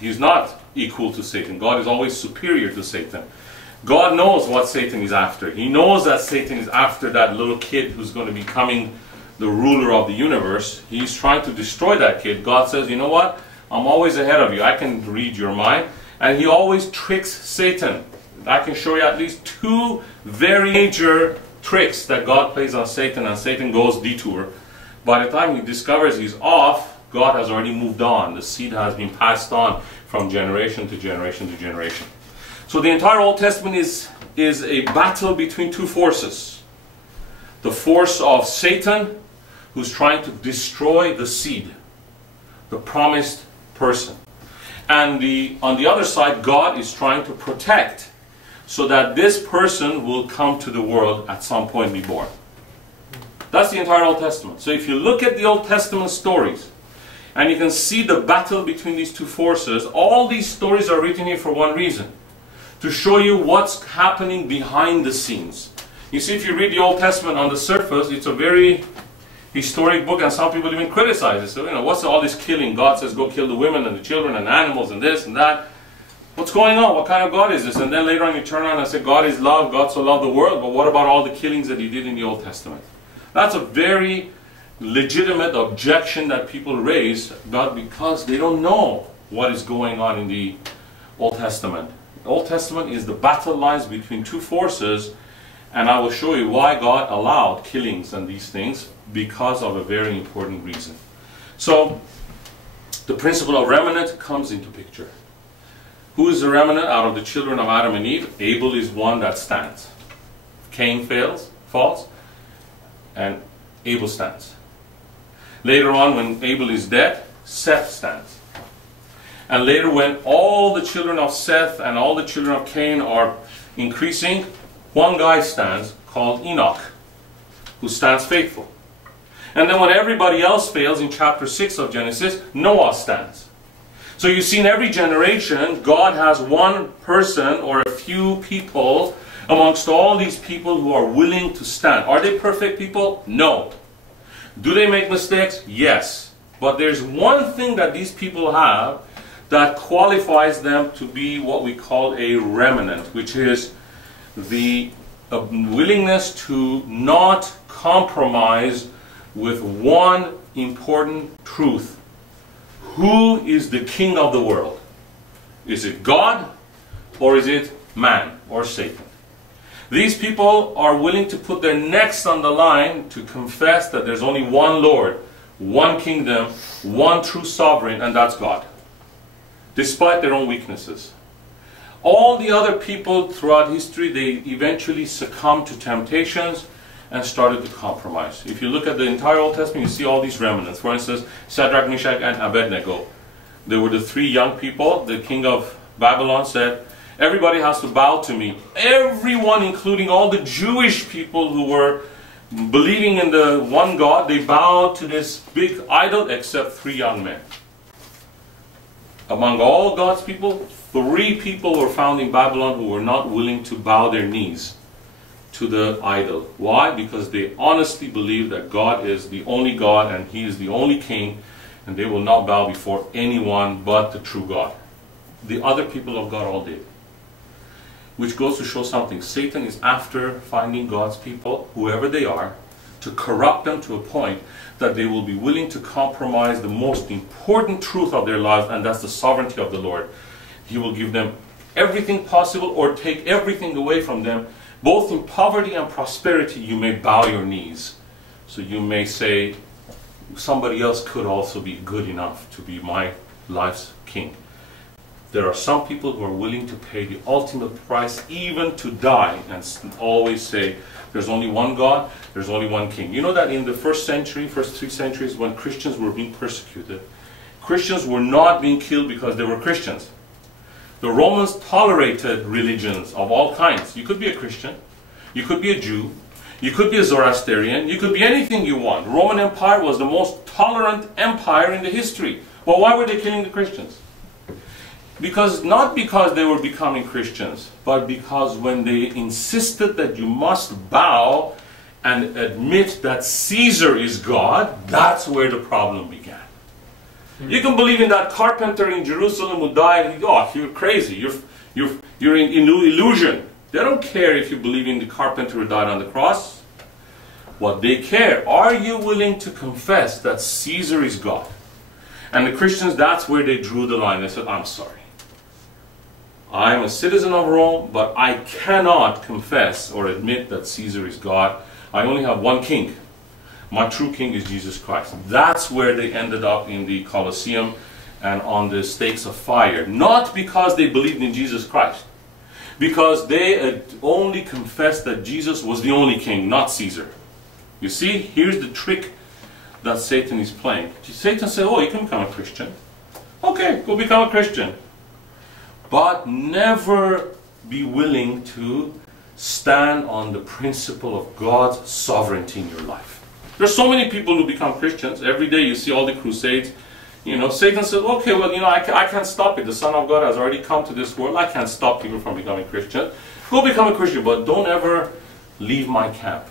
He's not equal to Satan. God is always superior to Satan. God knows what Satan is after. He knows that Satan is after that little kid who's going to be becoming the ruler of the universe. He's trying to destroy that kid. God says, you know what? I'm always ahead of you. I can read your mind. And he always tricks Satan. I can show you at least 2 very major tricks that God plays on Satan, and Satan goes detour. By the time he discovers he's off, God has already moved on. The seed has been passed on from generation to generation to generation. So the entire Old Testament is a battle between 2 forces. The force of Satan, who's trying to destroy the seed, the promised person. And on the other side, God is trying to protect, so that this person will come to the world at some point, be born. That's the entire Old Testament. So if you look at the Old Testament stories, and you can see the battle between these 2 forces, all these stories are written here for one reason: to show you what's happening behind the scenes. You see, if you read the Old Testament on the surface, it's a very historic book, and some people even criticize it. So, you know, what's all this killing? God says go kill the women and the children and animals and this and that. What's going on? What kind of God is this? And then later on you turn around and say God is love, God so loved the world. But what about all the killings that he did in the Old Testament? That's a very legitimate objection that people raise, but because they don't know what is going on in the Old Testament. The Old Testament is the battle lines between 2 forces, and I will show you why God allowed killings and these things, because of a very important reason. So the principle of remnant comes into picture. Who is the remnant out of the children of Adam and Eve? Abel is one that stands. Cain falls, and Abel stands. Later on, when Abel is dead, Seth stands. And later, when all the children of Seth and all the children of Cain are increasing, one guy stands called Enoch, who stands faithful. And then when everybody else fails, in chapter 6 of Genesis, Noah stands. So you see, in every generation, God has one person or a few people amongst all these people who are willing to stand. Are they perfect people? No. Do they make mistakes? Yes. But there's one thing that these people have that qualifies them to be what we call a remnant, which is the willingness to not compromise with one important truth. Who is the king of the world? Is it God, or is it man or Satan? These people are willing to put their necks on the line to confess that there's only one Lord, one kingdom, one true sovereign, and that's God, despite their own weaknesses. All the other people throughout history, they eventually succumbed to temptations and started to compromise. If you look at the entire Old Testament, you see all these remnants. For instance, Shadrach, Meshach, and Abednego. They were the 3 young people. The king of Babylon said, everybody has to bow to me. Everyone, including all the Jewish people who were believing in the one God, they bowed to this big idol except 3 young men. Among all God's people, 3 people were found in Babylon who were not willing to bow their knees to the idol. Why? Because they honestly believe that God is the only God and He is the only King, and they will not bow before anyone but the true God. The other people of God all did. Which goes to show something. Satan is after finding God's people, whoever they are, to corrupt them to a point that they will be willing to compromise the most important truth of their lives, and that's the sovereignty of the Lord. He will give them everything possible or take everything away from them. Both in poverty and prosperity, you may bow your knees. So you may say, somebody else could also be good enough to be my life's king. There are some people who are willing to pay the ultimate price, even to die, and always say, there's only one God, there's only one king. You know that in the first 3 centuries, when Christians were being persecuted, Christians were not being killed because they were Christians. The Romans tolerated religions of all kinds. You could be a Christian, you could be a Jew, you could be a Zoroastrian, you could be anything you want. The Roman Empire was the most tolerant empire in the history. Well, why were they killing the Christians? Not because they were becoming Christians, but because when they insisted that you must bow and admit that Caesar is God, that's where the problem began. You can believe in that carpenter in Jerusalem who died. Oh, you're crazy. You're in illusion. They don't care if you believe in the carpenter who died on the cross. What they care, are you willing to confess that Caesar is God? And the Christians, that's where they drew the line. They said, I'm sorry. I'm a citizen of Rome, but I cannot confess or admit that Caesar is God. I only have one king. My true king is Jesus Christ. That's where they ended up in the Colosseum and on the stakes of fire. Not because they believed in Jesus Christ. Because they only confessed that Jesus was the only king, not Caesar. You see, here's the trick that Satan is playing. Satan said, oh, you can become a Christian. Okay, go become a Christian. But never be willing to stand on the principle of God's sovereignty in your life. There's so many people who become Christians. Every day you see all the crusades. Satan says, okay, well, I can't stop it. The Son of God has already come to this world. I can't stop people from becoming Christian. Go become a Christian, but don't ever leave my camp.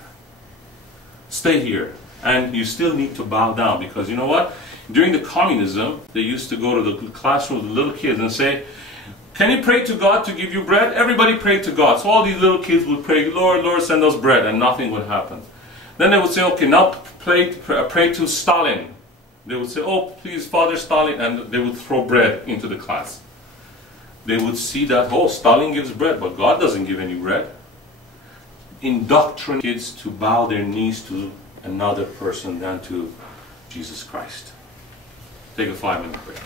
Stay here. And you still need to bow down, because you know what? During the communism, they used to go to the classroom with the little kids and say, can you pray to God to give you bread? Everybody prayed to God. So all these little kids would pray, Lord, Lord, send us bread, and nothing would happen. Then they would say, okay, now pray to Stalin. They would say, oh, please, Father Stalin, and they would throw bread into the class. They would see that, oh, Stalin gives bread, but God doesn't give any bread. Indoctrinate kids to bow their knees to another person than to Jesus Christ. Take a 5-minute break.